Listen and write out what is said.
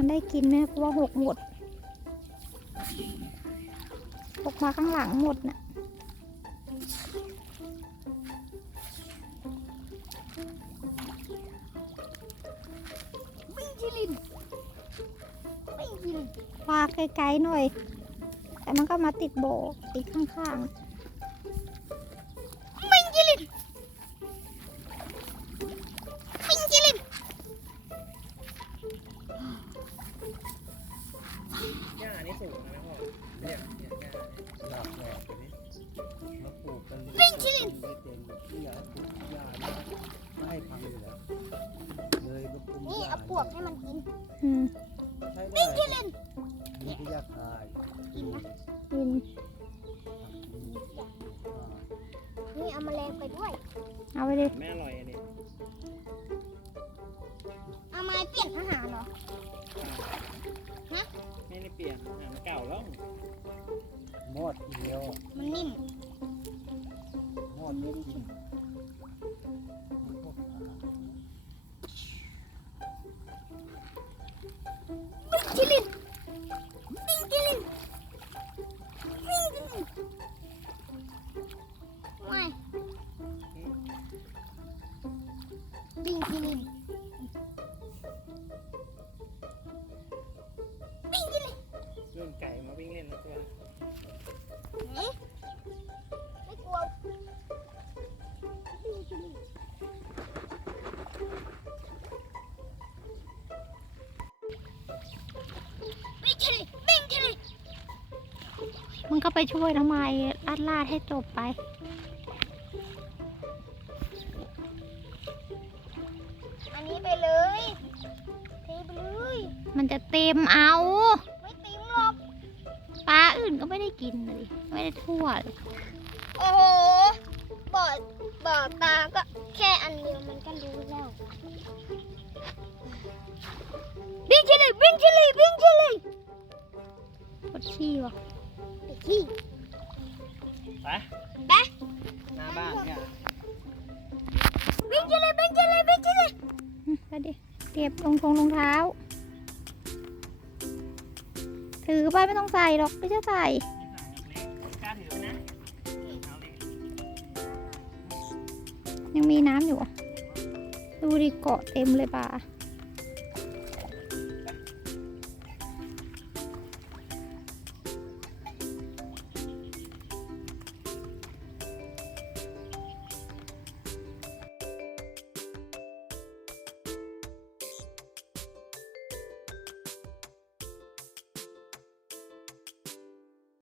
ได้กินไหมเพราะว่าหกหมดหกมาข้างหลังหมดน่ะวาไกลๆหน่อยแต่มันก็มาติดโบติดข้างๆมิงจิลินมิงจิลินหญ้านี่สูงนะพ่อเนี่ยหญ้าเนี่ยหลากแหลกเลยมาปลูกกันมิงจิลินไม่เต็มที่อยากปลูกหญ้าไม่ให้พังอยู่แล้วเลยมาปลูกนี่เอาปวกให้มันกินใช่ได้มิงจิลินนี่ที่ยากตายกินนะกินนี่เอาแมลงไปด้วยเอาไปดิแม่อร่อยอันนี้เอามาเปลี่ยนทหารเหรอฮะไม่ได้เปลี่ยนอาหารเก่าแล้วหมดเดียวมันนิ่มหมดไม่ได้กินมิงจิลินมิงจิลินมิงจิลินไม่มิงจิลินมิงจิลินรุ่นไก่มาวิ่งเล่นนะตัวไม่กลัวมิงจิลินมึงก็ไปช่วยทำไมลาดให้จบไปอันนี้ไปเลยเทไปเลยมันจะเต็มเอาไม่เต็มหรอกปลาอื่นก็ไม่ได้กินเลยไม่ได้ทั่วเลยโอ้โหบ่อตาก็แค่อันเดียวมันก็รู้แล้ววิ่งเฉลี่ยวิ่งเฉลี่ยวิ่งเฉลี่ยปวดขี้วะไปที่ไปหน้าบ้านเนี่ยวิ่งเฉลี่ยวิ่งเฉลี่ยวิ่งเฉลี่ยไปดิเก็บรองเท้าถือไปไม่ต้องใส่หรอกไม่จะใส่กล้าถือนะยังมีน้ำอยู่ดูดิเกาะเต็มเลยป่ะ